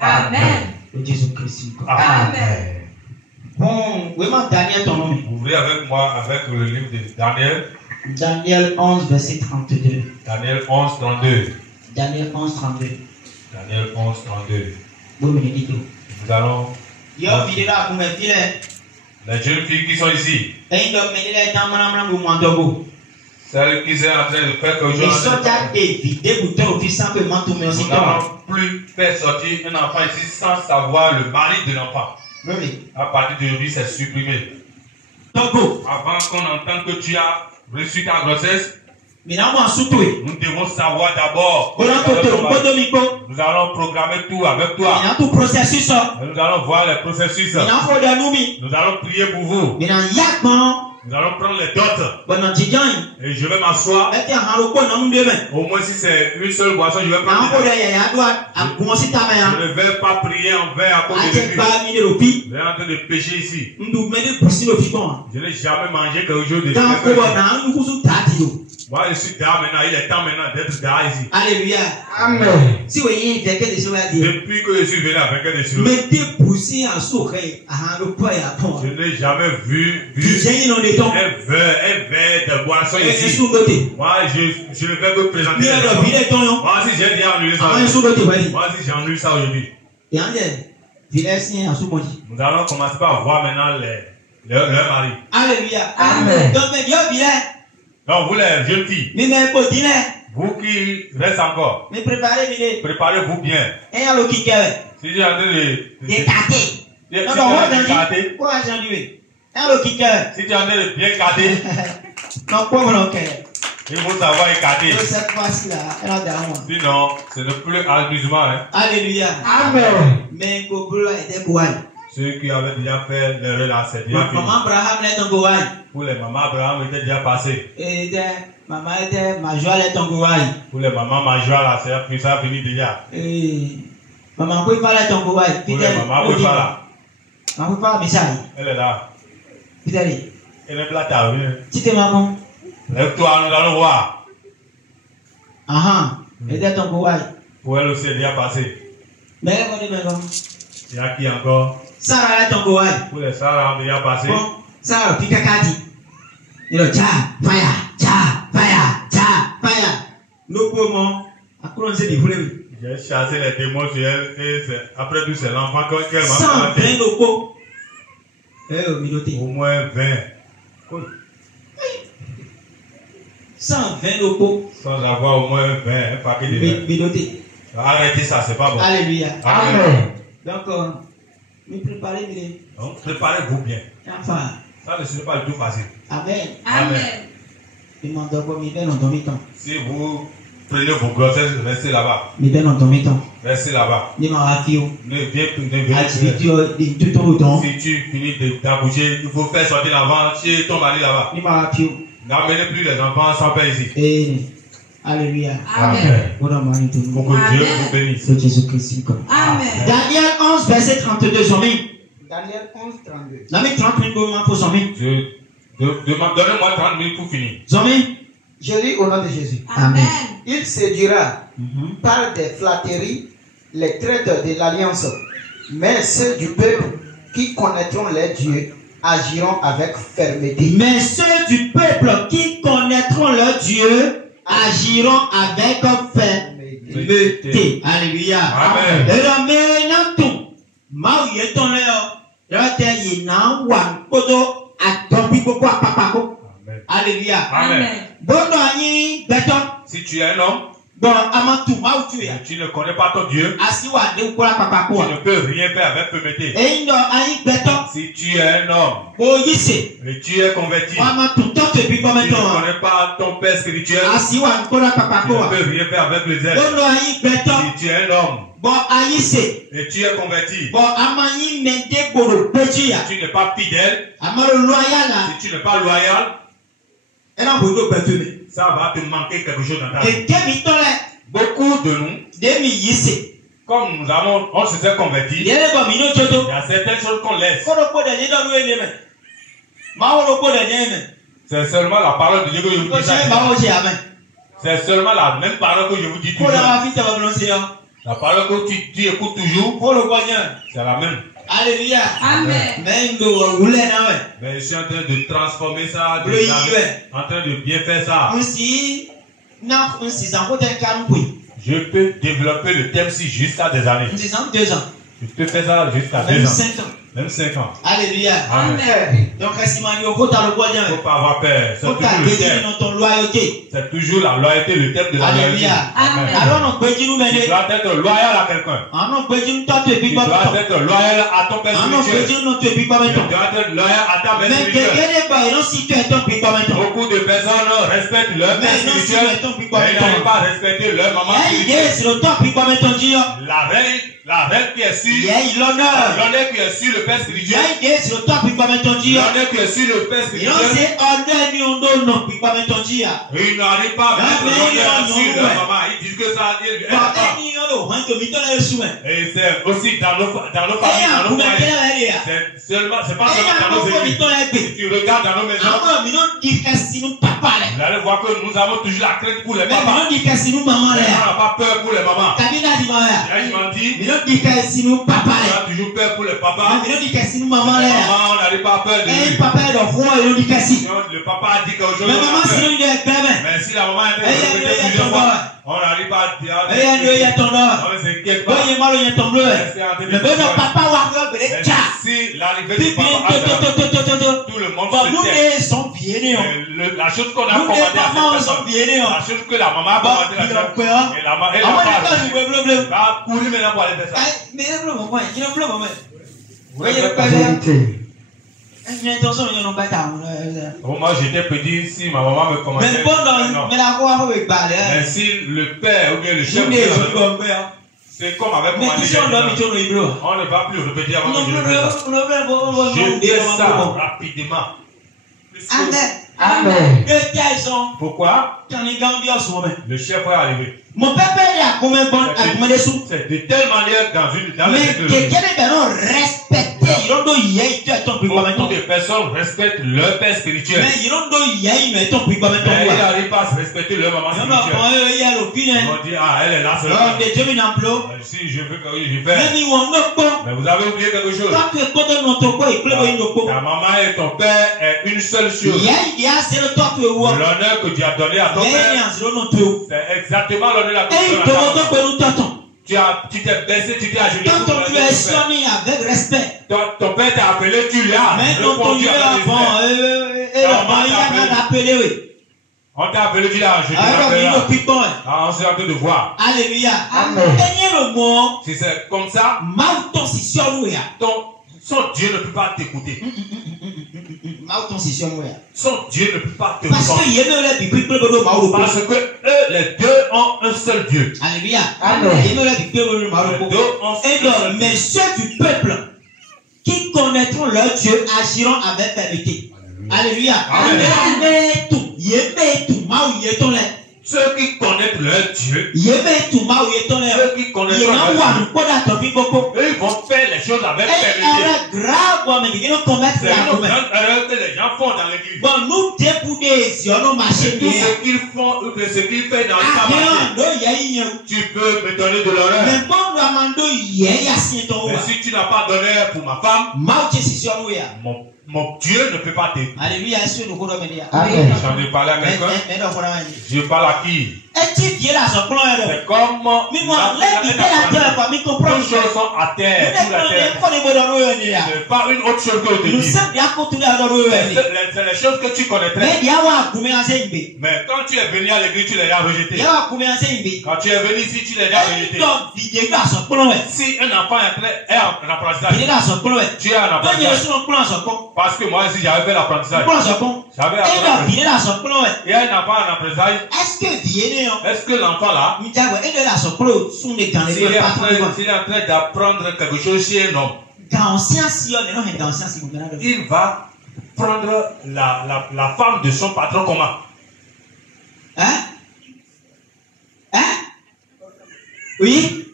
Amen. Jésus-Christ. Amen. Bon, vraiment, Daniel, ton nom. Ouvrez avec moi avec le livre de Daniel. Daniel 11, verset 32. Daniel 11, 32. Daniel 11, 32. Daniel 11, 32. Nous allons. Les jeunes filles qui sont ici. Celles qui sont en train de faire quelque chose. Nous n'allons plus faire sortir un enfant ici sans savoir le mari de l'enfant. À partir d'aujourd'hui, c'est supprimé. Avant qu'on entende que tu as reçu ta grossesse, nous devons savoir d'abord. Nous allons programmer tout avec toi. Nous allons voir les processus. Nous allons prier pour vous. Nous allons prendre les dots. Et je vais m'asseoir. Au moins si c'est une seule boisson, je vais prendre. Je ne vais pas prier en vain à cause de lui. Je suis en train de pécher ici. Je n'ai jamais mangé quelque chose de spécial. Moi je suis dehors maintenant, il est temps maintenant d'être dehors ici. Alléluia. Amen. Depuis que je suis venu avec des choses, je n'ai jamais vu un verre de boisson ici. Moi je ne vais me présenter. Moi aussi j'ai déjà enlevé ça. Moi aussi j'ai enlevé ça aujourd'hui. Nous allons commencer par voir maintenant leur mari. Alléluia. Amen. Donc vous les jeunes filles, vous qui restez encore, préparez-vous bien. Si j'ai en train si tu en train de bien garder, il faut savoir écarter. Sinon, ce n'est plus amusement. Hein. Alléluia. Amen. Mais ceux qui avaient déjà fait l'erreur là, c'est déjà fini. Pour les mamans, Abraham était déjà passé. Pour les mamans majeures là, ça a fini déjà. Maman, pour les mamans, pour là. Elle est là. Elle est là, t'as vu. Lève-toi, nous allons voir. Pour elle aussi, elle est déjà passé. Il y a qui encore? Sarah est ton goai. Pour les Sarah, on déjà passé. Sarah, pique kati. Il a fire. Nous pouvons, j'ai chassé les démons sur elle et après tout, c'est l'enfant qu'elle m'a 120 locaux. Au moins 20. 120 locaux. Sans avoir au moins 20, un paquet de 20. Arrêtez ça, c'est pas bon. Alléluia. Amen. Donc, donc, préparez-vous bien. Enfin. Ça ne sera pas du tout facile. Amen. Amen. Si vous prenez vos grossesses, restez là-bas. Restez là-bas. Ne viens Si tu finis d'accoucher, il faut faire sortir l'enfant chez ton mari là-bas. N'amenez plus les enfants sans paix ici. Alléluia. Amen. Pour que Dieu vous bénisse. Jésus-Christ. Amen. Daniel 11, verset 32. Daniel 11, 32. Donnez-moi 30 minutes pour finir. Je lis au nom de Jésus. Amen. Il séduira par des flatteries les traîtres de l'alliance, mais ceux du peuple qui connaîtront les dieux agiront avec fermeté. Mais ceux du peuple qui connaîtront leur Dieu agiront avec fermeté. Alléluia. Amen. Alléluia. Amen. Si tu es un homme, tu ne connais pas ton Dieu, tu ne peux rien faire avec fermeté. Si tu es un homme et tu es converti, tu ne connais pas ton père spirituel, tu ne peux rien faire avec le zèle. Si tu es un homme et tu es converti, si tu n'es pas fidèle, si tu n'es pas loyal, ça va te manquer quelque chose dans ta vie. Beaucoup de nous, comme on se fait convertir, il y a certaines choses qu'on laisse. C'est seulement la parole de Dieu que je vous dis ça. C'est seulement la même parole que je vous dis toujours. La parole que tu écoutes toujours, c'est la même. Alléluia. Amen. Mais je suis en train de transformer ça, en train de bien faire ça. Je peux développer le thème-ci jusqu'à des années. 2 ans. Je peux faire ça jusqu'à 2 ans. Même 5 ans. Alléluia. Amen. Donc, il ne faut pas avoir peur. C'est toujours le thème. C'est toujours la loyauté, le thème de la loyauté. Amen. Tu dois être loyal à quelqu'un. Tu dois être loyal à ton père spirituel. Tu dois être loyal à ta mère spirituelle. Beaucoup de personnes respectent leur père spirituel, mais ils n'arrivent pas à respecter leur maman spirituelle. La reine qui est sur l'honneur qui est sur le père spirituel. L'honneur qui est sur le père spirituel. Ils n'arrivent pas à mettre l'honneur sur leur maman. Ils disent que ça n'est pas. Et c'est aussi dans nos familles, dans nos foyers. C'est pas seulement dans nos églises. Si tu regardes dans nos maisons, vous allez voir que nous avons toujours la crainte pour les papas. On n'a pas peur pour les mamans. Je m'en dis, on a toujours peur pour les papas. Les mamans, on n'arrive pas à peur de lui. Le papa a dit qu'aujourd'hui on a peur. Mais si la maman est répétée plusieurs fois, on n'arrive pas à dire. On ne s'inquiète pas. Si l'arrivée du papa tout le monde se tait. La chose qu'on a commandé à cette personne, la chose que la maman a commandé à cette personne, et la maman va courir maintenant pour aller faire ça. Moi j'étais petit si ma maman me commandait. Mais si le père ou bien le chef, c'est comme avec moi. On ne va plus répéter avant que je le fasse. Je fais ça rapidement. Amen. Pourquoi? Le chef va arriver. Mon père a combien de sous? C'est de telle manière dans mais quelqu'un beaucoup de personnes respectent leur père spirituel. Mais ils n'arrivent pas à se respecter leur maman spirituelle. Ils vont dire, ah, elle est là seulement. Si je veux que je fais. Mais vous avez oublié quelque chose. Ta maman et ton père est une seule chose. L'honneur que tu as donné à ton père, c'est exactement l'honneur que tu as donné à ta maman. Tu t'es baissé, tu t'es agenouillé. Quand tu es sonné avec respect. Ton père t'a appelé, tu lui as répondu avec respect. On t'a appelé, tu l'as agenouillé. On s'est en train de voir. Alléluia. Si c'est comme ça, son Dieu ne peut pas t'écouter. Son Dieu ne peut pas te répondre. Parce que eux, les deux ont un seul Dieu. Alléluia. Mais ceux du peuple qui connaîtront leur Dieu agiront avec vérité. Alléluia. Ceux qui connaissent leur Dieu, ceux qui connaissent leur Dieu, ils vont faire les choses avec vérité. C'est une grande erreur que les gens font dans l'église. Tout ce qu'ils font, ce qu'ils font dans le tabac, tu peux me donner de l'honneur. Mais si tu n'as pas d'honneur pour ma femme, mon Dieu ne peut pas t'aider. Alléluia. J'en ai parlé à quelqu'un. Je parle à qui? C'est comme toutes choses sont à terre, sous la terre. C'est pas une autre chose que je te dis. C'est les choses que tu connaîtrais. Mais quand tu es venu à l'église, tu les as rejetées. Quand tu es venu ici, tu les as rejetées. Si un enfant est en apprentissage, tu es en apprentissage. Parce que moi aussi j'avais fait l'apprentissage. J'avais appris. Il y a un enfant en apprentissage. Est-ce que l'enfant là, s'il est en train d'apprendre quelque chose chez un homme, il va prendre la femme de son patron comment? Oui?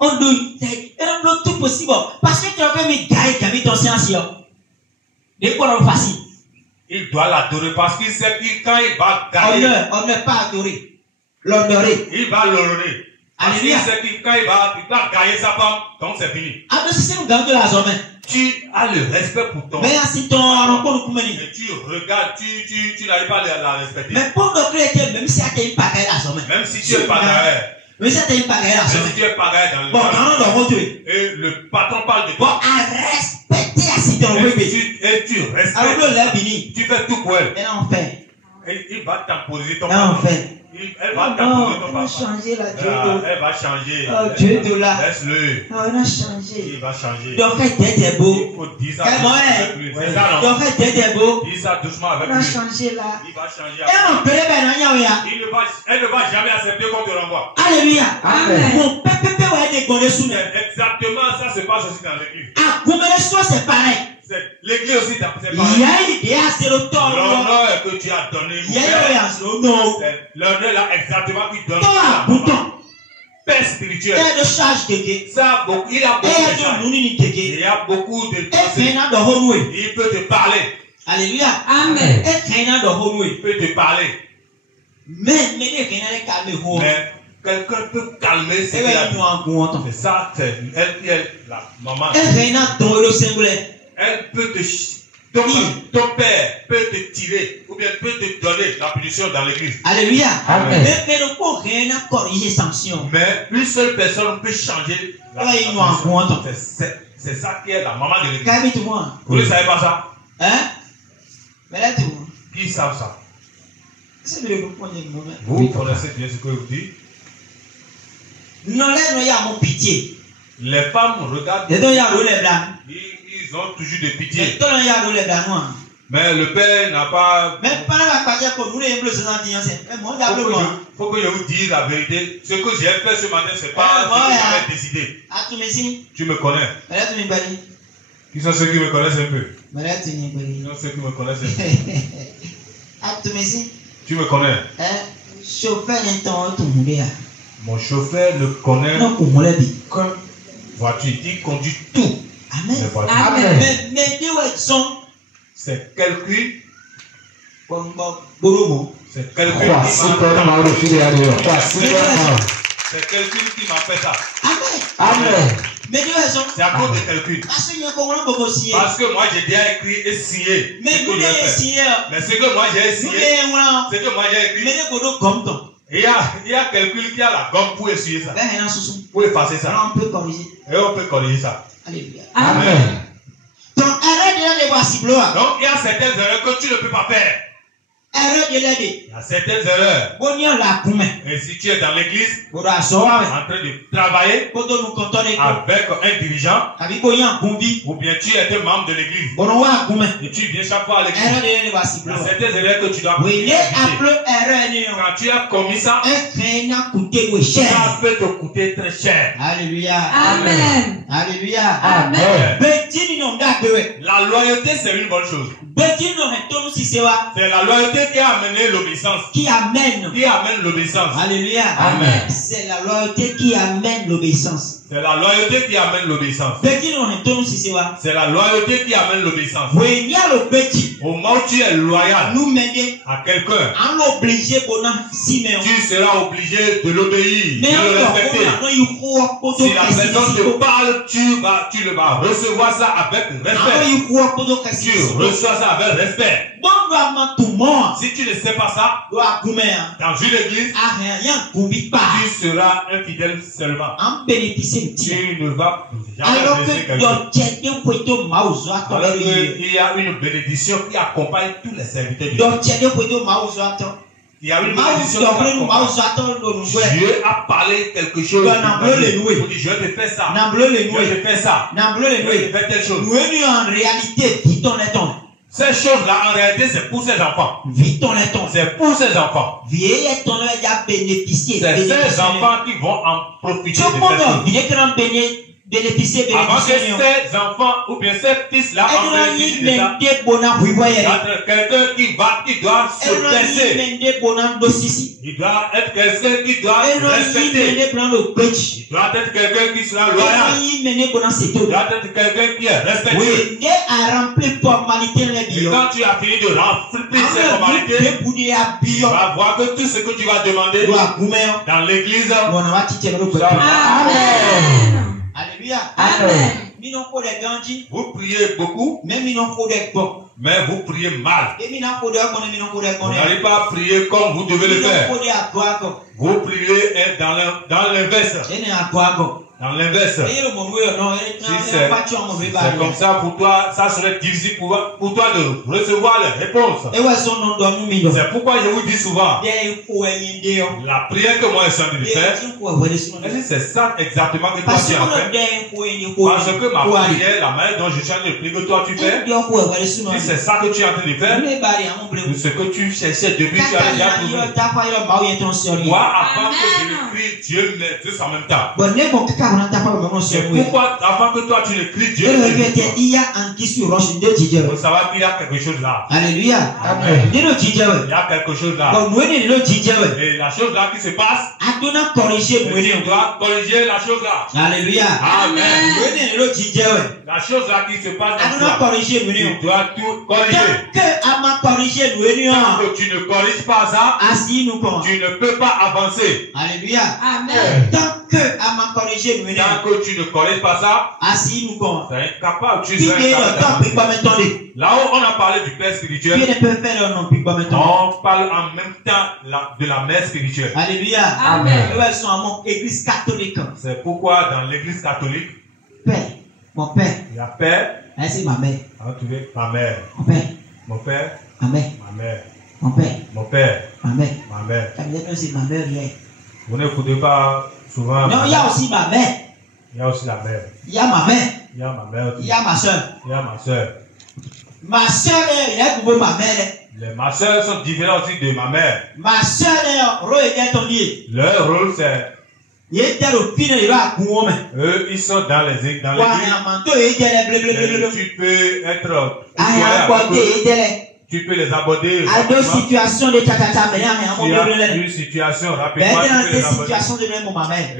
On doit tout possible parce que tu as fait mes gars qui habitent en science. Des quoi facile. Il doit l'adorer parce qu'il sait que quand il va gagner. On ne pas adorer. L'honorer. Il va l'honorer. Parce qu'il Alléluia. sait que quand il va gagner sa femme, donc c'est fini. Tu as le respect pour ton. Mais si ton Et tu regardes, tu n'arrives pas à la respecter. mais pour le chrétien, même si tu es pas même si tu es pas derrière. même si tu es pas Même si tu es pas derrière dans le bon, quand et le patron parle de bon, toi. à respecter à si ton Et tu respectes. Tu fais tout pour elle. Et là, on fait. Et il va temporiser ton Là, on papa. fait. Elle va temporiser ton On a papa. changé la Dieu. Elle va changer. Oh, Dieu de là. Laisse-le. On a changé. Il va changer. Donc, t'es beau. Il faut dire ça Quel doucement moment avec lui. C'est ça, non? Donc, t'es beau. Dis ça doucement avec On a lui. changé là. Il va changer. Et on peut le faire. Elle ne va jamais accepter qu'on te renvoie. Alléluia. Amen. Mon pépé ouais des gondes sous. Exactement, ça se passe aussi dans l'église. Ah, vous me laissez c'est pareil. L'église aussi, c'est Il y pareil. a une idée à zéro temps. L'honneur que tu as donné, Il y a un zéro non. c'est l'honneur là exactement qui donne. Toi, bouton. Père spirituel. Et de charge de gué. Ça, beaucoup, il a Et beaucoup de de charges. nouni de gué. Il y a beaucoup de Et pensées. fait de honoué. Il peut te parler. Alléluia. Amen. Et fait de honoué. Il peut te parler. Mais les gens calme ho. Mais quelqu'un peut calmer C'est ses vrai nous en compte. C'est ça, c'est elle, la maman. Et fait de don le singulier. Elle peut te ton père peut te tirer ou bien peut te donner la punition dans l'église. Alléluia. Amen. Mais le pour rien à corriger sanction. Mais une seule personne peut changer la Ouais, ils nous en punition. compte. C'est ça qui est la maman de l'église. Calme tout le monde. Vous ne savez pas ça? Hein? Mais là tout le monde. Qui savent ça? C'est le point de moment. Vous connaissez bien ce que je vous dis. Non, là, il y a mon pitié. Les femmes regardent, Les deux, il y a les blancs. ils ont toujours de Les pitié. deux, il y a les blancs. Mais le père n'a pas. Même pas la partie pour nous, les bleus, c'est un dimanche. Mais moi, Faut que je vous dise la vérité. Ce que j'ai fait ce matin, c'est pas ce que j'avais décidé. Ah, tu me dis? Tu me connais. Mais là, tu me bats. Qui sont ceux qui me connaissent un peu? Mais là, tu me Qui bats. sont ceux qui me connaissent un peu? Ah, tu me dis? Tu me connais. Hein? Chauffeur d'un temps, tout le monde. Mon chauffeur le connaît Non, pour moi, la vie. comme voiture. Il conduit tout. Amen. Les voitures. Amen. Mais deux sont. C'est quelqu'un. Borobo. C'est quelqu'un Kwa qui super m'a. mauro fili ariyo. Kwa super mauro. C'est quelqu'un qui m'a fait ça. Amen. Amen. Mais deux sont. C'est à cause de quelqu'un. Parce qu'il y a encore un peu aussi. Parce que moi j'ai déjà écrit et signé. Mais ce que vous j'ai avez fait. signé. Mais ce que moi j'ai Vous signé, avez un. c'est que moi j'ai écrit. Mais les godos comme toi. Il y a quelqu'un qui a la gomme pour essuyer ça. Là, il y a un sous-sous. Pour effacer ça. Là, on peut corriger. Et on peut corriger ça. Alléluia. Amen. Donc, arrête de les voir si blanc. Donc il y a certaines erreurs que tu ne peux pas faire. Arrête de l'aider. Il y a certaines erreurs. Bon, il y a la coume. Et si tu es dans l'église, Bon, là, ça va. en train de travailler Bon, nous comptons les coups. avec un dirigeant, Avec bon, il y a un combi. ou bien tu es un membre de l'église, Bon, on va coume. et tu viens chaque fois à l'église, Erreur de les voir si il y a blanc. certaines erreurs que tu dois Oui, il est éviter. appelé erreur de Quand tu as commis ça, un craint à coûter oui, ça cher. peut te coûter très cher. Alléluia. Amen. Alléluia. Amen. Betty, nous, d'accord. La loyauté, c'est une bonne chose. Betty, nous, retournons si c'est vrai. C'est la loyauté qui a amené l'obéissance. Qui amène. Qui amène l'obéissance. Alléluia. Amen. C'est la loyauté qui amène l'obéissance. C'est la loyauté qui amène l'obéissance. Betty, nous, retournons si c'est vrai. C'est la loyauté qui amène l'obéissance. Oui, il y a le petit. Au moment où tu es loyal Nous mener. à quelqu'un, On l'oblige pour nous Simeon. tu seras obligé de l'obéir, Mais de le respecter. Si la personne te parle, tu le vas recevoir ça avec respect. Tu reçois ça avec respect. Si tu ne sais pas ça, dans une église, tu seras un fidèle seulement. Tu ne vas jamais alors blesser que quelqu'un. Alors qu'il y a une bénédiction qui accompagne tous les serviteurs de Dieu. Il y a une bénédiction qui accompagne. Dieu a parlé quelque chose. Il dit, je vais te faire ça. Je vais te faire ça. Je vais te faire telle chose. en réalité, Ces choses-là, en réalité, c'est pour ses enfants. C'est pour ses enfants. C'est ces enfants qui vont en profiter de cette chose. bénéficier de avant que ces enfants ou bien ces fils-là en bénéficient de ça, il y a quelqu'un qui doit se blesser. Il doit être quelqu'un qui doit respecter. Il doit être quelqu'un qui sera loyal. Il doit être quelqu'un qui est respecté. Et quand tu as fini de remplir ces formalités, tu vas voir que tout ce que tu vas demander dans l'église, Alléluia. Amen. Vous priez beaucoup, mais vous priez mal. Vous n'allez pas prier comme vous devez le faire. Vous priez dans l'inverse. Dans l'inverse. Si c'est comme ça pour toi, ça serait difficile pour toi de recevoir les réponses. C'est pourquoi je vous dis souvent, la prière que moi je suis en train de faire, c'est ça exactement que toi tu as fait. Parce que ma prière, la manière dont je suis en train de prier que toi tu fais, si c'est ça que tu es en train de faire, ce que tu cherchais depuis tu as déjà trouvé. Moi, avant que je le prie, Dieu met tous en même temps. C'est pourquoi avant que toi tu le cries, Dieu faut savoir qu'il y a quelque chose là. Alléluia. Amen. Il y a quelque chose là. Et la chose là qui se passe, tu dois corriger la chose là. Alléluia. Amen. La chose là qui se passe dans toi, tu dois tout corriger. Tant que tu ne corriges pas ça, tu ne peux pas avancer. Alléluia. Amen. Tant que tu ne corriges pas ça, c'est incapable. Tu serais incapable. Là où on a parlé du père spirituel, on parle en même temps de la mère spirituelle. Alléluia. Amen. Église catholique. C'est pourquoi dans l'église catholique, Père, mon père, il y a père, c'est ma mère. Ma mère, Mon père, mon père, ma mère, ma mère, mon père, mon père, ma mère. ma mère. Ça veut dire que c'est ma mère hier. Vous n'écoutez pas souvent. Non, il y a aussi ma mère. Il y a aussi la mère. Il y a ma mère. Il y a ma mère aussi. Il y a ma soeur. Il y a ma soeur. Ma soeur, il y a pour ma mère. Ma soeur sont différents aussi de ma mère. Ma soeur, leur rôle c'est eux, ils sont dans l'église. Tu peux être tu peux les aborder. Une situation de une situation rapidement.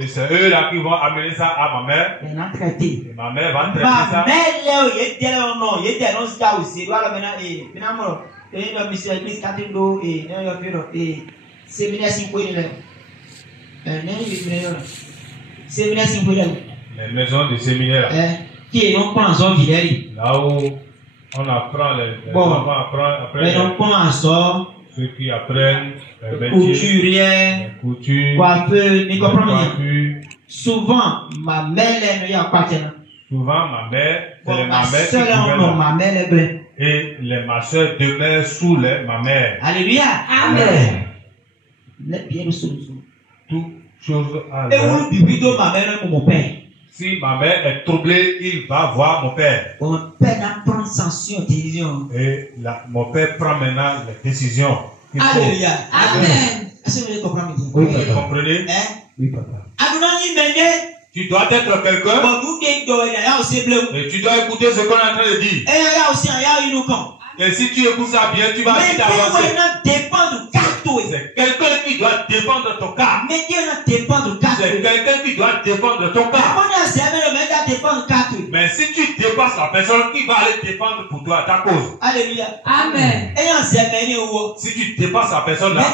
Et c'est eux là qui vont amener ça à ma mère. Et ma mère va traiter ça. Les maisons de séminaire. Là où on apprend les enfants apprennent ceux qui apprennent les métiers, les coutures, coiffures. Souvent, ma mère est souvent ma mère, c'est ma mère qui gouverne. Et ma soeur demeure sous ma mère. Alléluia. Amen. Toute chose à mon père. Si ma mère est troublée, il va voir mon père. Mon père prend sanction, décision. Et mon père prend maintenant les décisions. Alléluia. Amen. Est-ce que vous comprenez? Oui, vous comprenez? Oui, papa. Tu dois être quelqu'un. Et tu dois écouter ce qu'on est en train de dire. Et si tu écoutes ça bien, tu vas vite avancer. C'est quelqu'un qui doit défendre ton cas. C'est quelqu'un qui doit défendre ton cas. Mais si tu dépasses la personne, qui va aller défendre pour toi ta cause? Alléluia. Amen. Si tu dépasses la personne là,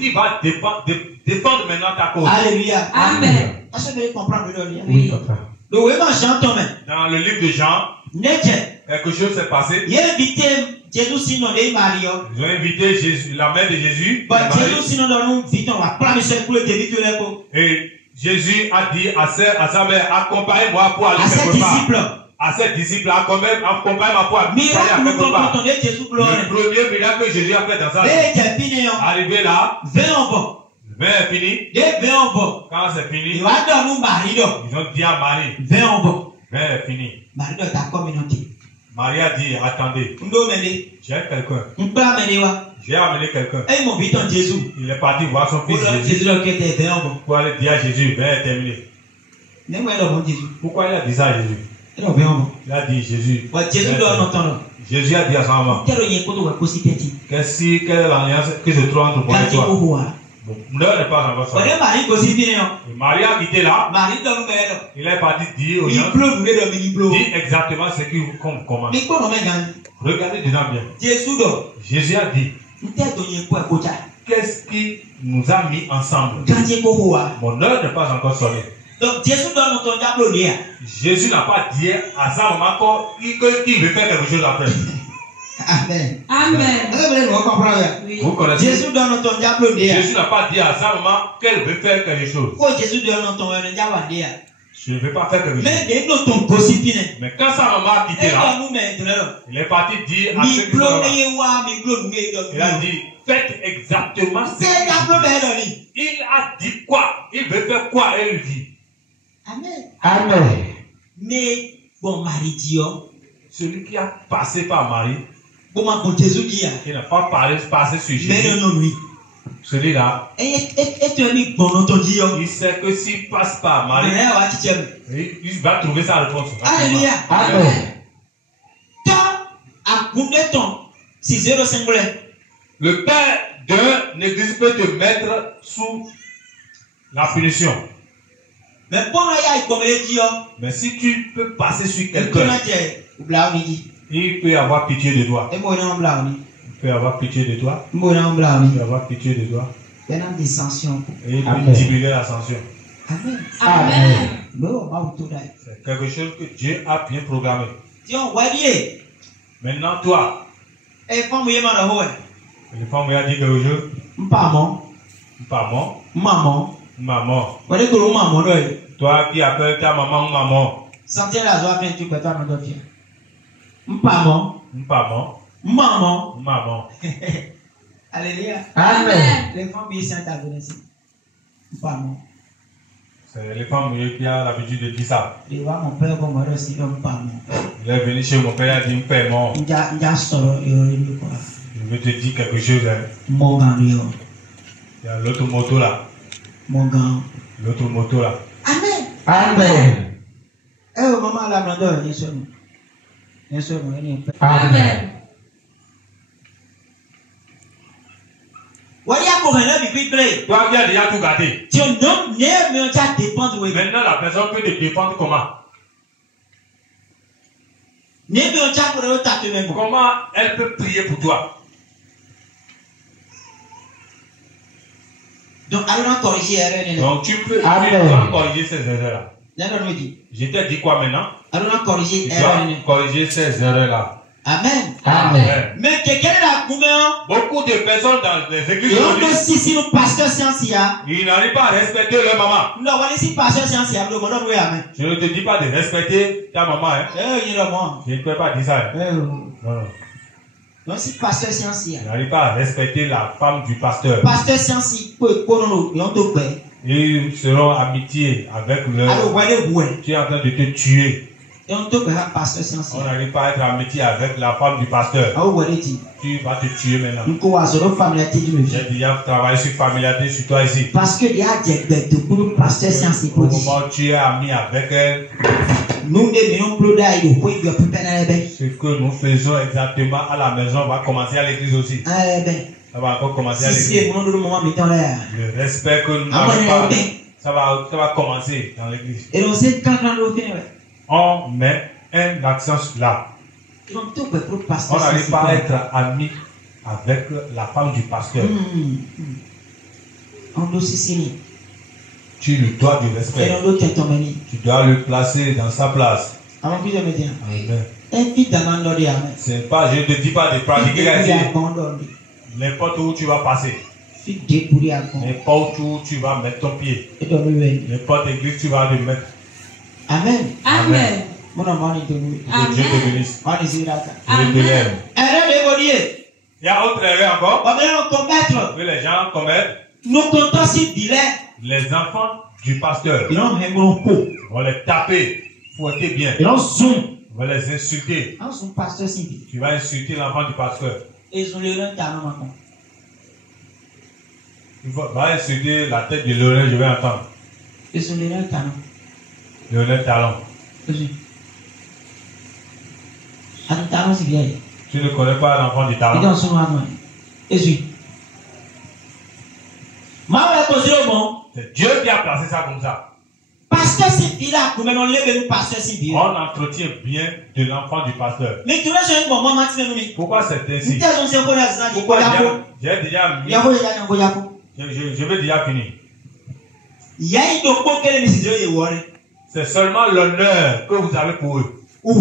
qui va défendre maintenant ta cause? Alléluia. Amen. Est-ce que vous comprendre le lien? Oui, papa. Dans le livre de Jean, quelque chose s'est passé. Ils ont invité Jésus, la mère de Jésus. Et Jésus a dit à sa mère, accompagne-moi pour aller quelque part. À ses disciples, accompagne-moi pour aller quelque part. Le premier miracle que Jésus a fait dans sa vie. Arrivé là, 20 est fini. Quand c'est fini, ils ont dit à Marie, 20 est fini. Marie a dit, attendez, j'ai quelqu'un. J'ai amené quelqu'un. Il est parti voir son fils Jésus pour aller dire à Jésus, 20 est terminé. Pourquoi il a dit ça à Jésus? Il a dit Jésus. Jésus a dit à sa maman. Quelle est l'alliance que je trouve entre moi et toi? L'heure n'est pas encore sortie. Marie a quitté là. Il est parti dire aux gens. Dis exactement ce qu'on commande. Regardez dedans bien. Jésus a dit. Qu'est-ce qui nous a mis ensemble? Mon heure n'est pas encore sonnée. Donc Jésus n'a pas dit à sa maman qu'il veut faire quelque chose après. Amen. Amen. Vous connaissez? Jésus donne notre diable. Jésus n'a pas dit à sa maman qu'elle veut faire quelque chose. Jésus donne notre diable. Je ne veux pas faire quelque chose. Mais quand sa maman a quitté là, il est parti dire à ceux qui sont là. Il a dit, faites exactement ce qu'il dit. Il a dit quoi? Il veut faire quoi? Et il dit. Amen. Mais bon, Marie dit, celui qui a passé par Marie, qui n'a pas passé sur Jésus, celui-là, il sait que s'il passe par Marie, il va trouver sa réponse. Alléluia. Amen. Le père d'un n'existe peut te mettre sous la punition. Mais si tu peux passer sur quelqu'un, il peut avoir pitié de toi. Il peut avoir pitié de toi. Il peut avoir pitié de toi. Et il peut diminuer l'ascension. Amen. Amen. C'est quelque chose que Dieu a bien programmé. Maintenant, toi, les femmes lui a dit quelque chose. Maman. Toi qui appelles ta maman maman. Maman. Alléluia. Amen. Les femmes bien saintes à venir ici. C'est les femmes qui ont l'habitude de dire ça. Il va mon père comme moi aussi comme pas moi. Il est venu chez mon père, il a dit père mon. Je veux te dire quelque chose. Mon gars. Il y a l'autre moto là. Mon gars. L'autre moto là. Amen. Amen. Eh maman la blonde bien sûr. Bien sûr, Amen. Toi qui as déjà tout gâté. Maintenant la personne peut te défendre comment? Comment elle peut prier pour toi? Donc tu peux corriger ces erreurs là. Je t'ai dit quoi maintenant? Tu dois corriger ces erreurs là. Amen. Amen. Mais quelqu'un là, beaucoup de personnes dans les églises ils n'arrivent pas à respecter leur maman. Je ne te dis pas de respecter ta maman. Hein. Je ne peux pas dire ça. Hein. Non. Ils n'arrivent pas à respecter la femme du pasteur. Ils seront amitiés avec leur. Tu es en train de te tuer. On n'arrive pas à être amitié avec la femme du pasteur. Tu vas te tuer maintenant. J'ai déjà travaillé sur familiarité sur toi ici. Parce que il y a des au moment où tu es ami avec elle, ce que nous faisons exactement à la maison va commencer à l'église aussi. Ça va encore commencer à l'église. Le respect que nous n'avons pas, ça va commencer dans l'église. On met un accent là. On n'arrive pas à être ami avec la femme du pasteur. Tu lui dois du respect. Tu dois le placer dans sa place. Amen. C'est pas, je ne te dis pas de pratiquer ici. N'importe où tu vas passer. N'importe où tu vas mettre ton pied. N'importe église tu vas le mettre. Amen. Amen. Que Dieu te bénisse. Amen. Il y a autre erreur encore que les gens commettent. Les enfants du pasteur vont les taper, fouetter bien. Vont les insulter. Tu vas insulter l'enfant du pasteur. Il va insulter la tête de l'oreille, je vais entendre. Le talon. Talon, c'est bien. Tu ne connais pas l'enfant du talon. C'est Dieu qui a placé ça comme ça. Pasteur, c'est là, on pasteur, c'est bien. On entretient bien de l'enfant du pasteur. Mais tu l'as un moment, Pourquoi c'est ainsi? Pourquoi j'ai déjà mis. Je vais déjà finir. C'est seulement l'honneur que vous avez pour eux. C'est eux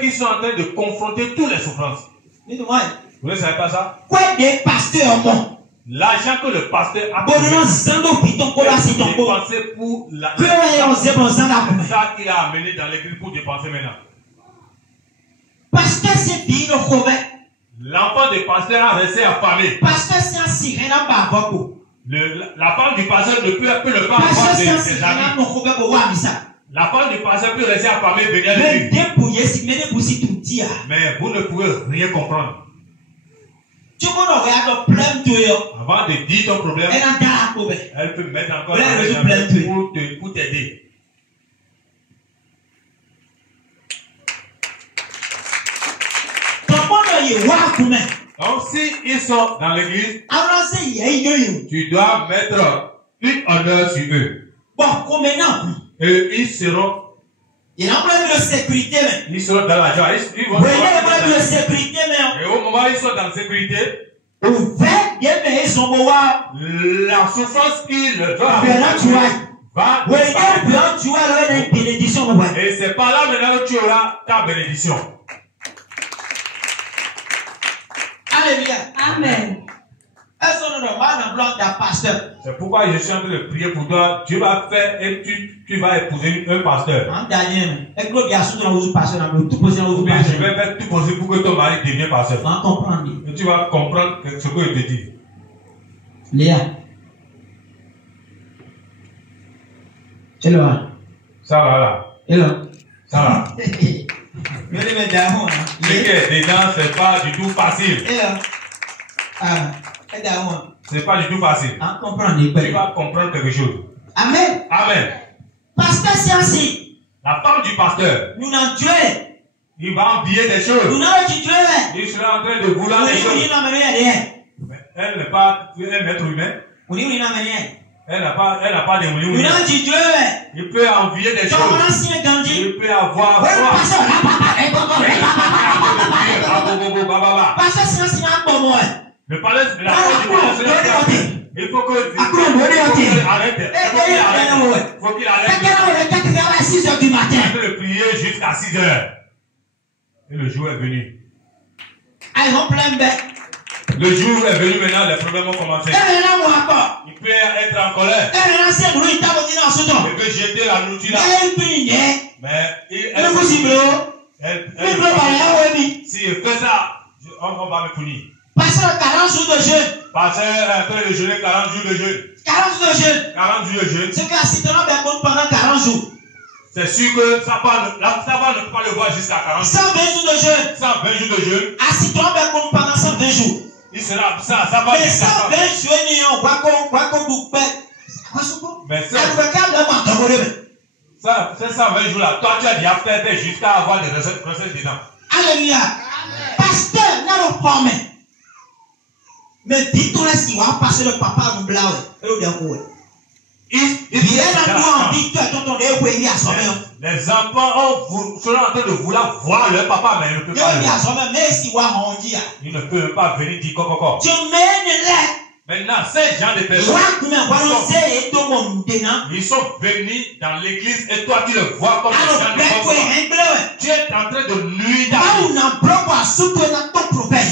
qui sont en train de confronter toutes les souffrances. Vous ne savez pas ça? L'argent que le pasteur a dépensé pour la... C'est ça qu'il a amené dans l'église pour dépenser maintenant. L'enfant du pasteur a resté affamé. La femme du pasteur ne peut le pas avoir ses amis. La femme du pasteur peut rester affamée, venir le vivre. Mais vous ne pouvez rien comprendre. Avant de dire ton problème, elle peut mettre encore pour t'aider. Donc, s'ils sont dans l'église, tu dois mettre une honneur sur eux. Et ils seront dans la joie. Et au moment où ils sont dans la sécurité, la souffrance qu'ils doivent va disparaître. Et c'est par là maintenant que tu auras ta bénédiction. Alléluia. Amen. C'est pourquoi je suis en train de prier pour toi. Dieu va faire et tu vas épouser un pasteur. Mais je vais faire tout possible pour que ton mari devienne pasteur. Et tu vas comprendre ce que je te dis. Léa. Hello. Ça va là. Hello. Ça va. Ce qui est dedans, c'est pas du tout facile. C'est pas du tout facile. Tu vas comprendre quelque chose. Amen. Amen. Pasteur, c'est ainsi. La femme du pasteur, il va envier des choses. Il sera en train de vouloir des choses. Mais elle n'est pas un être humain. Elle n'a pas de moyens. Il peut envier des choses. Il peut avoir foi. Le palais de la il faut que arrête. Il faut qu'il arrête. À 6 heures du matin. Il peut le prier jusqu'à 6 heures. Et le jour est venu. Le jour est venu maintenant, les problèmes ont commencé. Il peut être en colère. Il peut jeter la nourriture là. Mais s'il fait ça, on va me punir. Pasteur, 40 jours de jeûne. Pasteur est en train de jeûner 40 jours de jeûne. 40 jours de jeûne. 40 jours de jeûne. C'est qu'assistera pendant 40 jours. C'est sûr que ça va ne pas le voir jusqu'à 40 jours. 120 jours de jeûne. 120 jours de jeûne. Assistera pendant 120 jours. Il sera ça va mais 120 jours, mais c'est 120 jours là. Toi, tu as déjà fait jusqu'à avoir des recettes dedans. Alléluia. Pasteur, n'a pas formé. Mais dis-toi si on va passer le papa à nous blague. Les enfants seront en train de vouloir voir leur papa, mais ils ne peuvent pas. Ils ne peuvent pas venir dire coco. Maintenant, ces gens de personnes, ils sont venus dans l'église et toi tu le vois comme des gens de personnes. Tu es en train de nuire ta vie.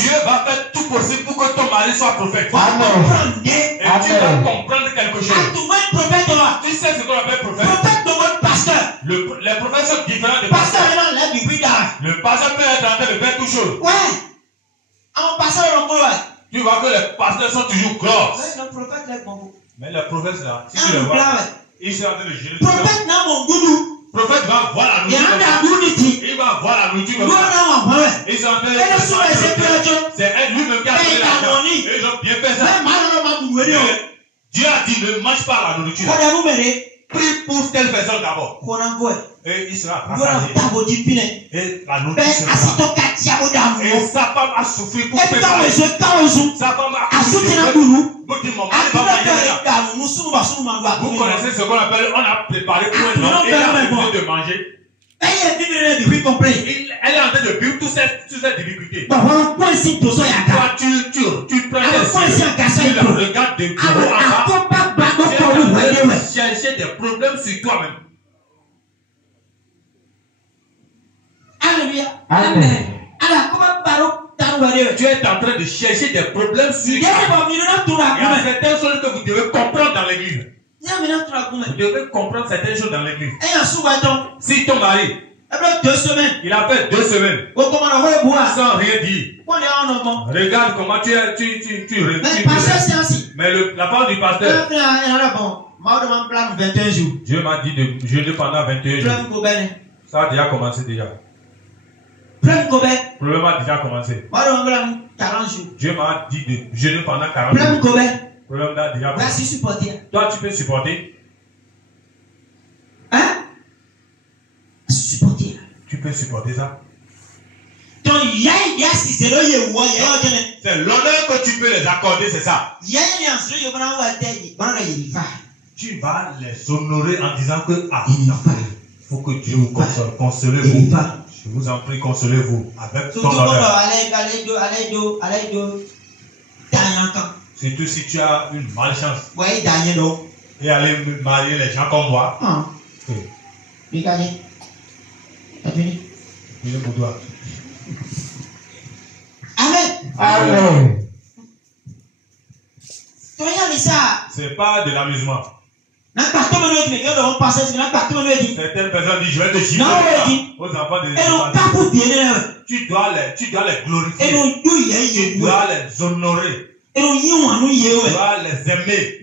Dieu va faire tout possible pour que ton mari soit prophète. Et tu vas comprendre quelque chose. Tu sais ce qu'on appelle prophète. Les prophètes sont différents de pasteurs. Le pasteur peut être en train de faire tout chose. Tu vois que les pasteurs sont toujours grosses. Mais le prophète là, si tu le vois, il sera en train de gérer tout ça. Le prophète va voir la nourriture. Il va voir la nourriture. Ils sont en train de c'est lui-même qui a donné l'argent. Ils ont bien fait ça. Dieu a dit ne mange pas la nourriture. prie pour telle personne d'abord. Et il sera rassasié. Et la nourriture sera. Et sa femme a souffert pour préparer. Sa femme a souffert. Vous connaissez ce qu'on appelle, on a préparé pour un homme et il a besoin de manger. Elle est en train de vivre toutes ces difficultés. Toi, tu prends tu regardes de haut en bas. Tu vas chercher des problèmes sur toi-même. Alléluia. Amen. Tu es en train de chercher des problèmes sur toi. Il y a certaines choses que vous devez comprendre dans l'église. Vous devez comprendre certaines choses dans l'église. Si ton mari, il a fait 2 semaines sans rien dire. Regarde comment tu mais la parole du pasteur. Dieu m'a dit de jeûner pendant 21 jours. Ça a déjà commencé déjà. Le problème a déjà commencé. Dieu m'a dit de jeûner pendant 40 jours. Le problème a déjà commencé. Toi, tu peux supporter. Hein? Supporter. Tu peux supporter ça. C'est l'honneur que tu peux les accorder, c'est ça. Tu vas les honorer en disant que il faut que Dieu vous console. Consolez-vous. Je vous en prie, consolez-vous avec ton honneur. Surtout si tu as une malchance. Et aller marier les gens comme moi. Amen. Amen. C'est pas de l'amusement. Certaines personnes disent je vais te gifler aux enfants de tu dois les glorifier. Tu dois les honorer. Tu dois les aimer.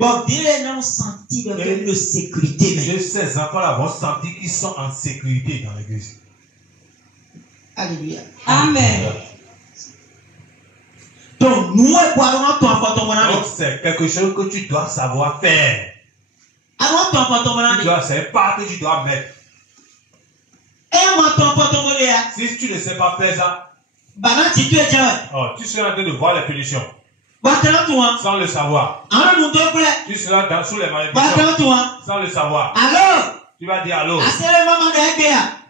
Et ces enfants-là vont sentir qu'ils sont en sécurité dans l'église. Alléluia. Amen. Donc c'est quelque chose que tu dois savoir faire. C'est un pas que tu dois mettre. Si tu ne sais pas faire ça, tu seras en train de voir les punitions. Sans le savoir. Tu seras sous les malédictions. Sans le savoir. Tu vas dire allô.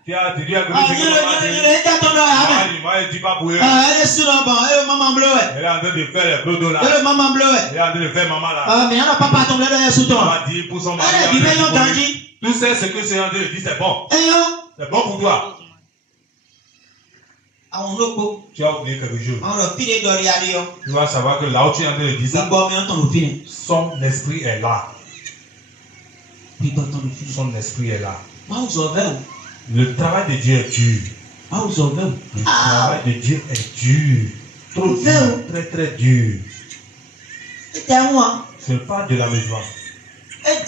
Tu as dit à maman dit pas pour eux. Elle est en train de faire les gros dos là. Elle est en train de faire maman là. Elle va dire pour son mari. Tout ça, ce que c'est en train de dire, c'est bon. C'est bon pour toi. Tu as oublié quelque chose. Tu vas savoir que là où tu es en train de dire ça, son esprit est là. Son esprit est là. Le travail de Dieu est dur. Le travail de Dieu est dur. Trop dur. Très très dur. Ce n'est pas de l'amusement. Ce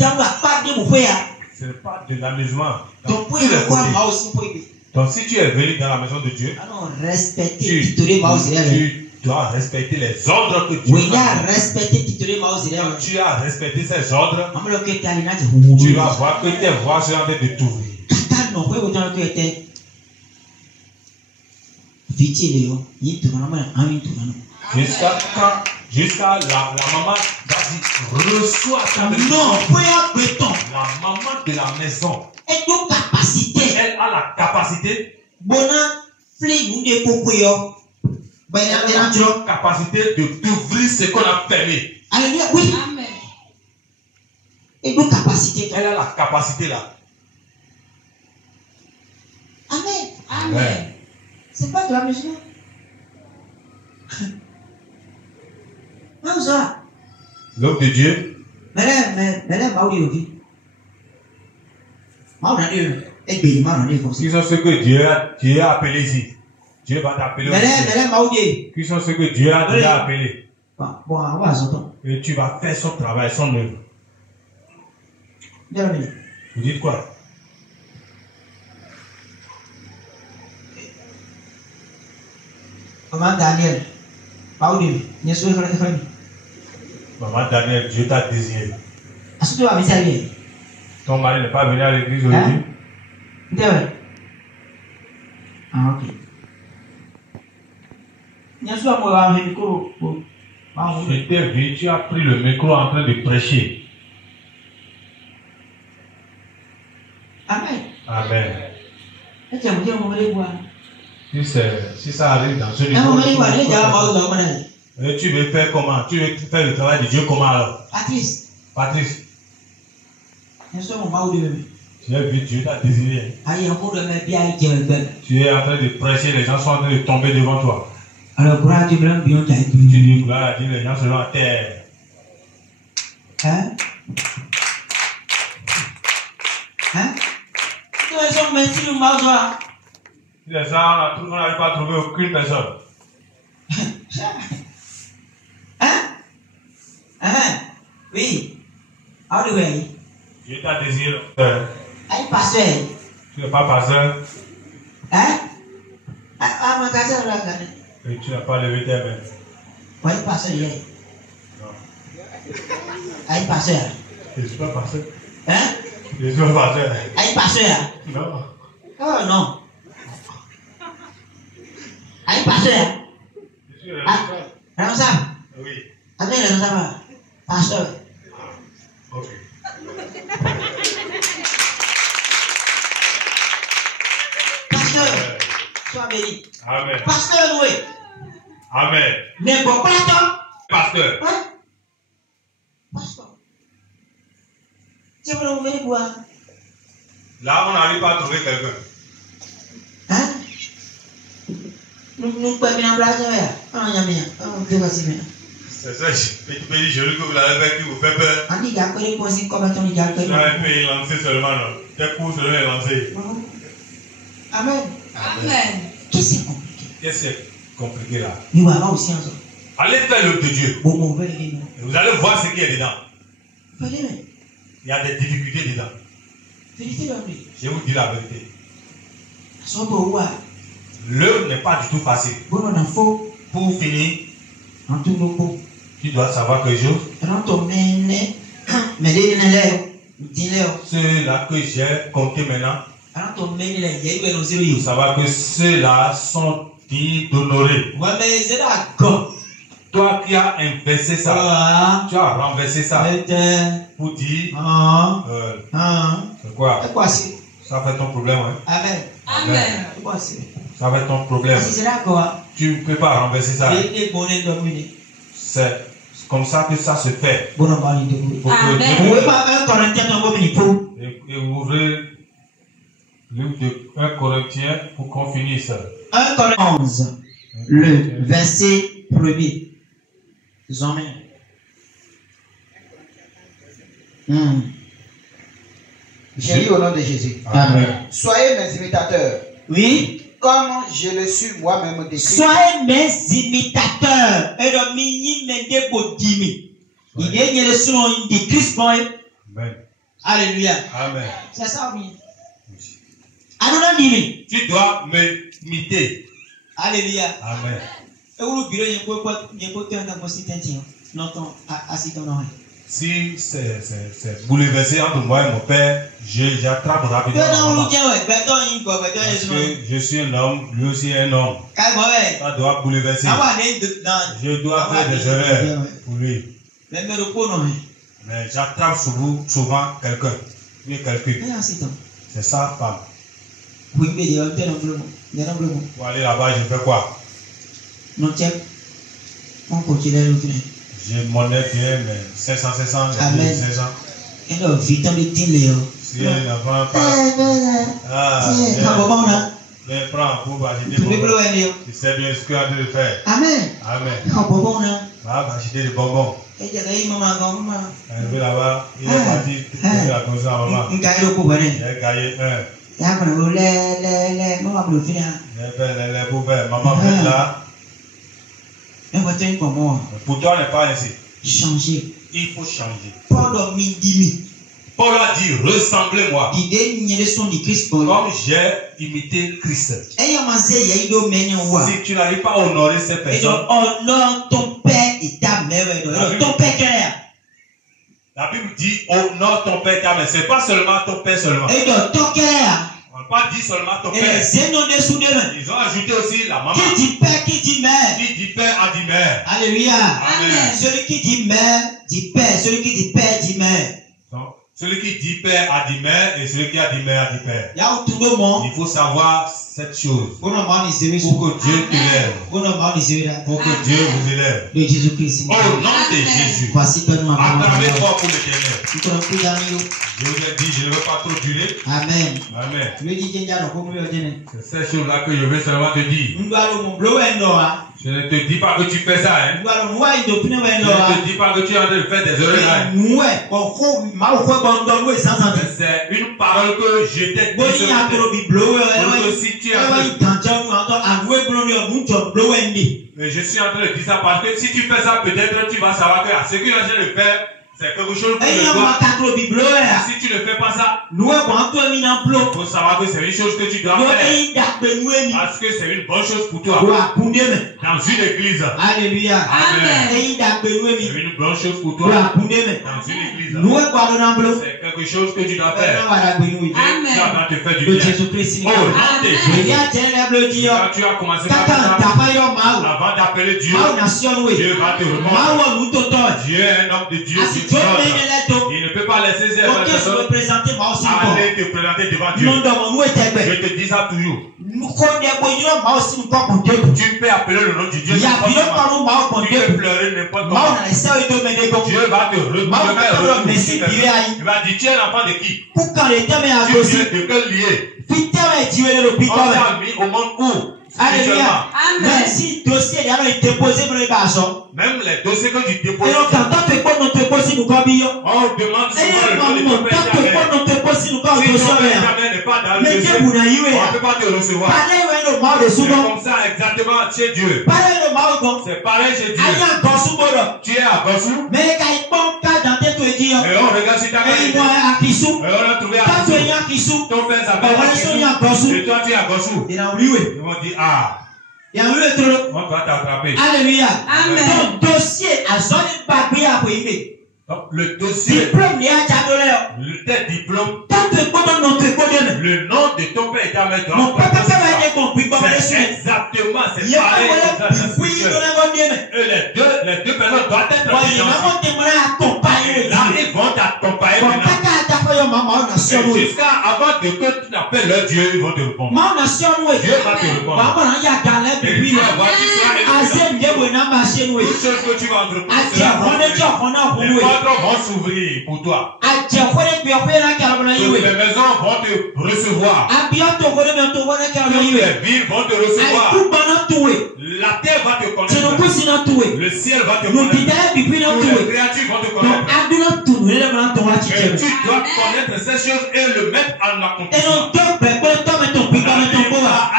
n'est pas de l'amusement. Donc si tu es venu dans la maison de Dieu, tu dois respecter les ordres que Dieu a. Quand tu as respecté ces ordres, tu vas voir que tes voix seront en train de t'ouvrir. Jusqu'à la maman reçoit ta maison. La maman de la maison. Elle a la capacité. Capacité d'ouvrir ce qu'on a fermé. Alléluia, oui. Amen. Elle a la capacité là. Amen. Amen. C'est pas de la maison. L'homme de Dieu. Qui sont ceux que Dieu a appelés ici? Dieu va t'appeler aussi. Qui sont ceux que Dieu a déjà appelés? Et tu vas faire son travail, son œuvre. Vous dites quoi? Maman Daniel, Maman Daniel, Dieu t'a désiré. Ton mari n'est pas venu à l'église aujourd'hui? Ah, ok. J'étais vu, tu as pris le micro en train de prêcher. Amen. Amen. Si ça arrive dans ce niveau, tu veux faire comment? Tu veux faire le travail de Dieu comment alors? Patrice. Tu as vu, Dieu t'a désiré. Tu es en train de prêcher, les gens sont en train de tomber devant toi. Alors, gloire à Dieu, Tu dis gloire à Dieu, les gens seront à terre. Hein? Hein? Si les gens, on n'arrive pas à trouver aucune personne. Hein? Hein? Oui. Dieu t'a désiré. Pasteur. Tu n'es pas pasteur. Hein? Et tu n'as pas levé tes mains. Oui, pasteur. Non. Pasteur. Je ne suis pas pasteur. Hein? Je ne suis pas pasteur. Pasteur. Non. Oh non. Pasteur. Je suis responsable. Responsable. Oui. Attendez, responsable. Pasteur. Ok. Pasteur. Sois béni. Amen. Pasteur, oui. Amen. Mais bon, pas Pasteur. hein? Pasteur. Tu veux venir boire? Là, on n'arrive pas à trouver quelqu'un. Hein? Nous pouvons bien embrasser. Ah, il y a bien. Ah, on peut passer bien. C'est ça, petit pays joli que vous avez fait qui vous fait peur. On dit qu'il y a que des points comme on dit qu'il y a que des Tu as un pays lancé seulement, non? Tes coups seulement lancés. Amen. Amen. Qu'est-ce que c'est compliqué? Qu'est-ce que c'est compliqué là? Nous allons aussi ensemble. Allez faire l'œuvre de Dieu. Bon, on va aller. Et vous allez voir ce qu'il y a dedans. Fallait. Il y a des difficultés dedans. Félicité l'homme. Je vous dis la vérité. Son beau roi. L'œuvre n'est pas du tout facile. Bon, on a faux. Pour finir, En tout le tu dois savoir quelque chose. Ceux-là que j'ai compté maintenant, il faut savoir que ceux-là sont dignes d'honorer. Toi qui as inversé ça, tu as renversé ça pour dire, c'est quoi? Ça fait ton problème, hein? Amen. Amen. Ça fait ton problème. Tu ne peux pas renverser ça. C'est comme ça que ça se fait. Faut que et ouvrez le livre de 1 Corinthiens pour qu'on finisse. 1 Corinthiens 11, le verset 1er. Amen. Je lis au nom de Jésus. Amen. Soyez mes imitateurs. Oui. Comme je le suis moi-même de Christ. Soyez mes imitateurs. Et le mini mende bodimi. Il est le son de Christ. Amen. Alléluia. Amen. C'est ça, oui. Alléluia. Tu dois m'imiter. Alléluia. Amen. Et vous le direz, il faut que Si c'est bouleversé entre moi et mon père, j'attrape rapidement. Parce que je suis un homme, lui aussi un homme. Ça doit bouleverser. Je dois faire des erreurs pour lui. Mais j'attrape souvent quelqu'un. C'est ça, femme. Pour aller là-bas, je fais quoi? J'ai mon aide bien, mais 500, 500, 500. Si un enfant passe, viens prends pour acheter des bonbons. Tu sais bien ce qu'il a de faire. Amen. Amen. Va acheter des bonbons. Il est là-bas, il est parti, il a posé à maman. Il a gagné un. Il a fait les bouffées. Maman fait là. Pour toi, n'est pas ainsi. Changer. Il faut changer. Paul a dit, ressemblez-moi. Comme j'ai imité Christ. Si tu n'arrives pas à honorer ces personnes, honore ton père et ta mère. Ton père La Bible dit honore ton père et ta mère. C'est pas seulement ton père seulement. Et de toquer. On n'a pas dit seulement ton Et père. les énoncés dessous de main. Ils ont ajouté aussi la maman. Qui dit père, qui dit mère. Qui dit père a dit mère. Alléluia. Amen. Celui qui dit mère dit père. Celui qui dit père dit mère. Donc, celui qui dit père a dit mère et celui qui a dit mère a dit père. Il y a tout le monde. Il faut savoir cette chose. Pour que Dieu t'élève. Pour que Dieu vous élève. de Jésus-Christ. Au nom de Jésus. Voici que nous Acclamez-moi pour l'éternel. Je vous ai dit, je ne veux pas trop durer. Amen. Amen. C'est C'est ces choses-là que je veux seulement te dire. Je ne te dis pas que tu fais ça. Hein. Je ne te dis pas que tu es en train de faire des erreurs. C'est une parole que je t'ai dit. Pour que si tu es en train mais je suis en train de dire ça parce que si tu fais ça, peut-être tu vas savoir que ce que tu es en train de faire, c'est quelque chose que tu dois. Si tu ne fais pas ça, il faut savoir que c'est une chose que tu dois faire. Parce que c'est une bonne chose pour toi. Dans une église. Alléluia. Amen. C'est une bonne chose pour toi. Dans une église. C'est quelque chose que tu dois faire. Tu dois te faire du bien. Oh, quand tu as commencé par ça, avant d'appeler Dieu, Dieu va te répondre. Dieu est un homme de Dieu. Il ne peut pas laisser ces personnes aller te présenter devant Dieu. Je te dis ça toujours. Tu peux appeler le nom de Dieu. Tu peux pleurer n'importe comment. Dieu va te remercier. Il va dire, tu es l'enfant de qui? Tu es de quel lieu? On t'a mis au monde où? Alléluia. Même si le dossier est déposé pour les garçons. Même les dossiers que tu déposes. On demande souvent le nom de ton père. Si ton père n'est pas dans le dossier, on ne peut pas te recevoir. C'est comme ça exactement chez Dieu. C'est pareil chez Dieu. Tu es à Gossou. Et on regarde si ta mère est. Et on a trouvé à Gossou. Ton père s'appelle Gossou. Et toi tu es à Gossou. Ils vont dire ah. On doit t'attraper. Alléluia. Amen. Ton dossier a sonné papier à priver. Donc, le dossier, diplôme, tes diplômes, le nom de ton père et ta mère, c'est exactement, c'est pareil. Et les deux personnes doivent être là, ils vont t'accompagner jusqu'à avant que tu n'appelles leur Dieu, ils vont te répondre. Dieu va te répondre. Et tu vas voir toutes choses que tu vas entreprendre, vont s'ouvrir pour toi. Toutes les maisons vont te recevoir. Toutes les villes vont te recevoir. La terre va te connaître. Le ciel va te connaître. Toutes les créatures vont te connaître. Et tu dois connaître ces choses et le mettre en accomplissement. Tu vas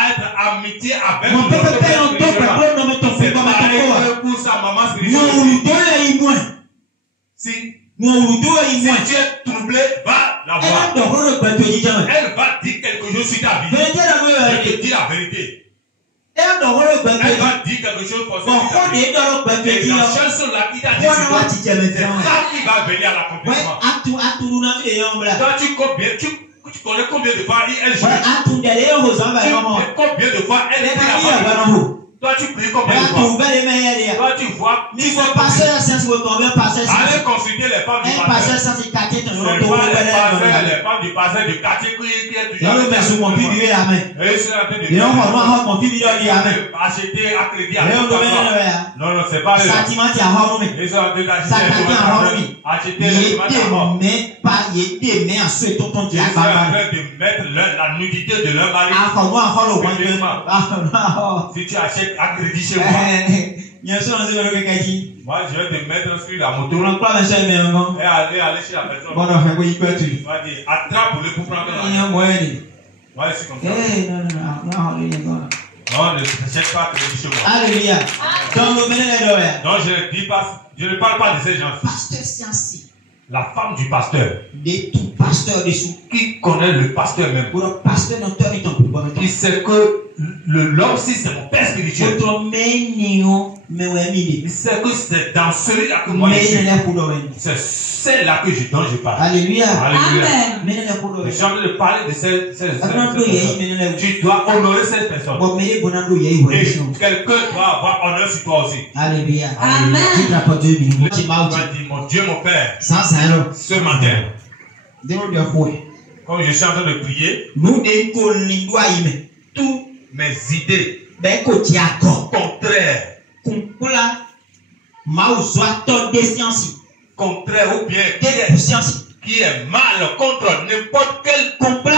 être amitié avec ton père. C'est pareil pour sa maman spirituelle. Si tu es troublé, va la voir. Elle va dire quelque chose sur ta vie. Je te dis la vérité. Elle va dire quelque chose pour ça. Et la chanson là qui t'a dit, c'est ça qui va venir à l'accomplissement. Toi, tu connais combien de fois elle joue? Combien de fois elle est là-bas? Toi, tu pries combien de fois? Toi, tu vois. Allez consulter les femmes du pasteur. Les femmes du pasteur du quartier qui est toujours. Et ils sont en train de acheter à crédit à non, non, c'est pas le. Ils sont en train d'acheter acheter les tomates. Ils sont en train de mettre la nudité de leur mari. Si tu achètes à crédit chez moi, moi je vais te mettre sur la moto et aller chez la personne. Tu vas dire attrape-le pour prendre l'argent. Moi je suis comme ça. Non, ne n'achète pas à crédit chez moi. Alléluia. Non, je ne parle pas de ces gens. Pasteur Siansi. La femme du pasteur. De tout pasteur dessous. Qui connaît le pasteur même. Pour le pasteur, qui sait que l'homme aussi, c'est mon père spirituel. C'est que c'est dans celui-là que moi je suis. C'est celle-là dont je parle. Alléluia. Alléluia. Amen. Je suis en train de parler de ces personnes. Tu dois honorer cette personne. Et quelqu'un doit avoir honneur sur toi aussi. Alléluia. Amen. Tu Tu vas dire, mon Dieu, mon Père, ce matin, comme je suis en train de prier, toutes mes idées contraires, contraires ou bien qui est mal contre n'importe quel contre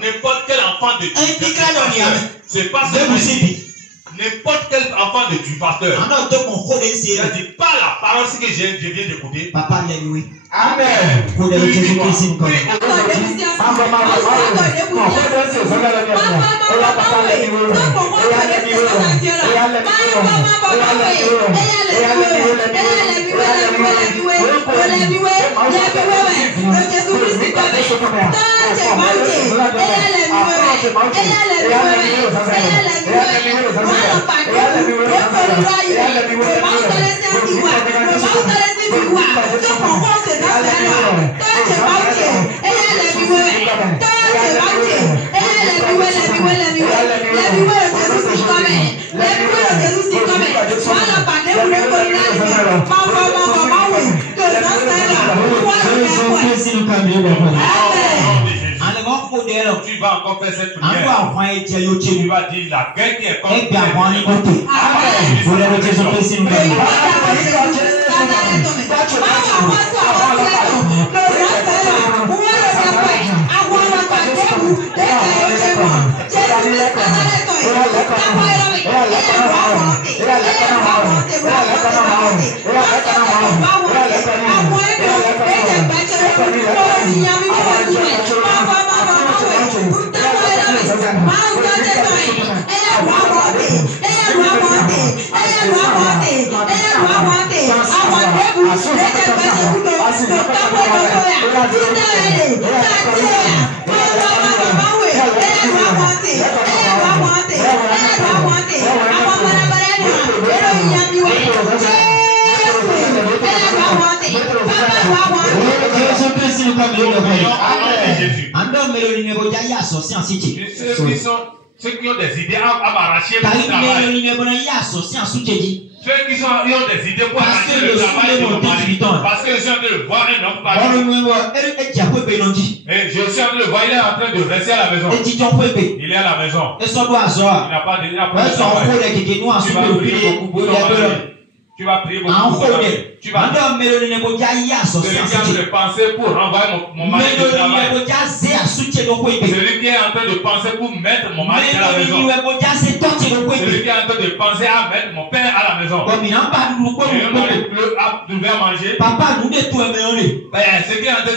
n'importe quel enfant de Dieu. C'est pas seulement n'importe quel enfant de Dieu, pasteur. Je dis pas la parole que je viens d'écouter. Papa, alléluia. Amen. Tu vas encore faire cette prière. Tu vas dire la guerre qui est contre Ceux qui ont des idées à m'arracher pour le travail. Ceux qui ont des idées pour arracher le travail de mon mari. Parce que je suis en train de voir un homme parler. Et je suis en train de voir, il est en train de rester à la maison. Il est à la maison. Il n'a pas de travail. Tu vas prier beaucoup. Tu vas celui qui a pensé pour renvoyer mon mari de travail. Celui qui est en train de penser pour mettre mon mari à la maison. Celui qui est en train de penser à mettre mon père à la maison. Et on n'arrive plus à trouver à manger. Papa, nous de tout aimer. Ce qui est en train de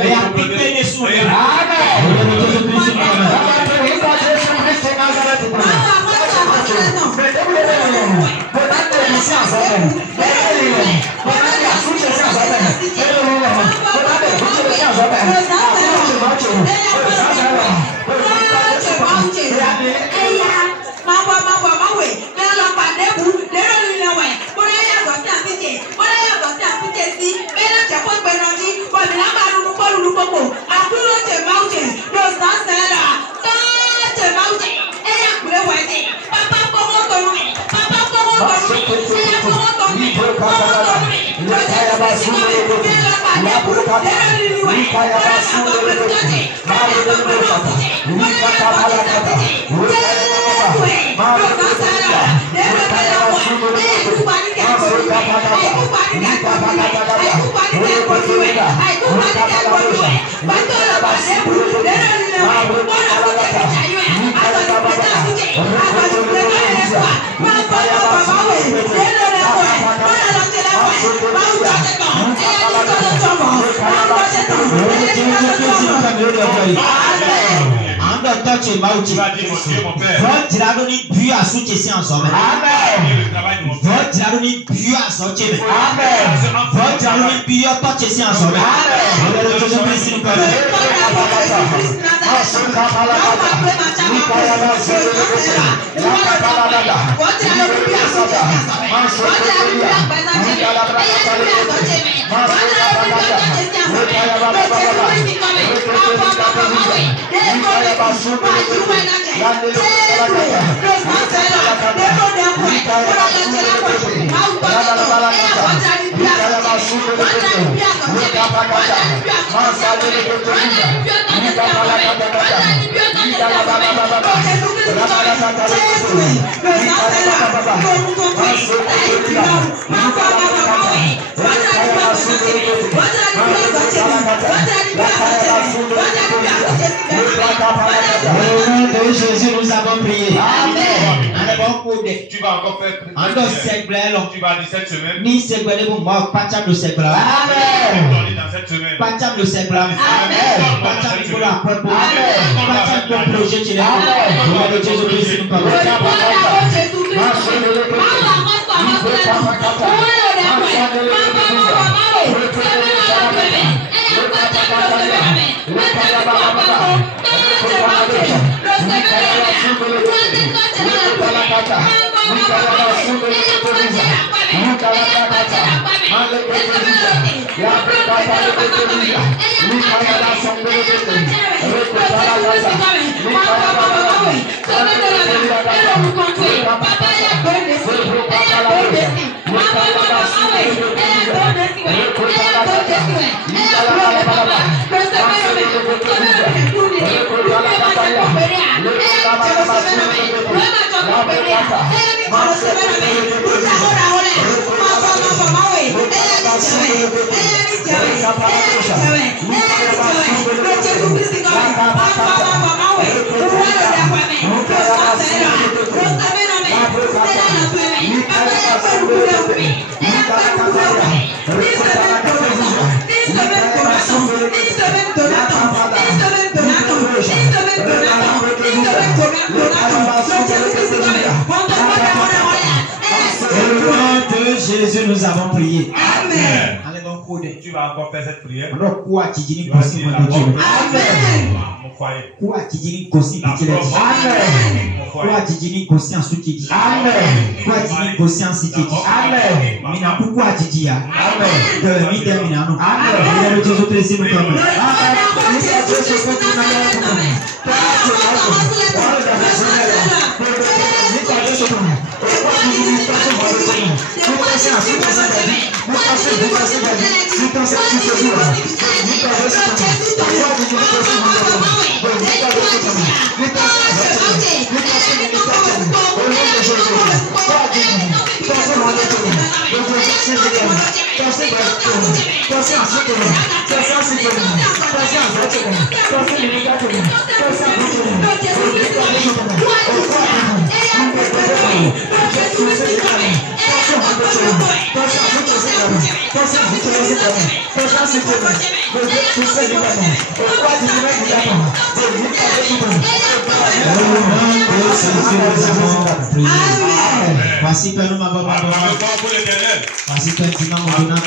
Jésus, nous avons prié. Amen. Tu vas encore faire. Tu vas dire cette semaine. Ni segbele bu mo pacham lo segla. Amen. Dans cette semaine. Pacham lo segla. Amen. Pacham ko la propo. Amen. Pacham ko projet ti le. Amen. Lord Jesus Christ nous parle. Jésus, nous avons prié. Amen. Tu vas encore faire cette prière. Amen. Kwa kijini kosi pitile. Amen. Kwa kijini kosi ansutiji. Amen. Kwa kijini kosi ansitiji. Amen. Mina kukwa kijia. Amen. De mi de mina no. Amen. Jésus Christ nous parle. Voici que nous m'avons abandonné. Voici que nous m'avons abandonné.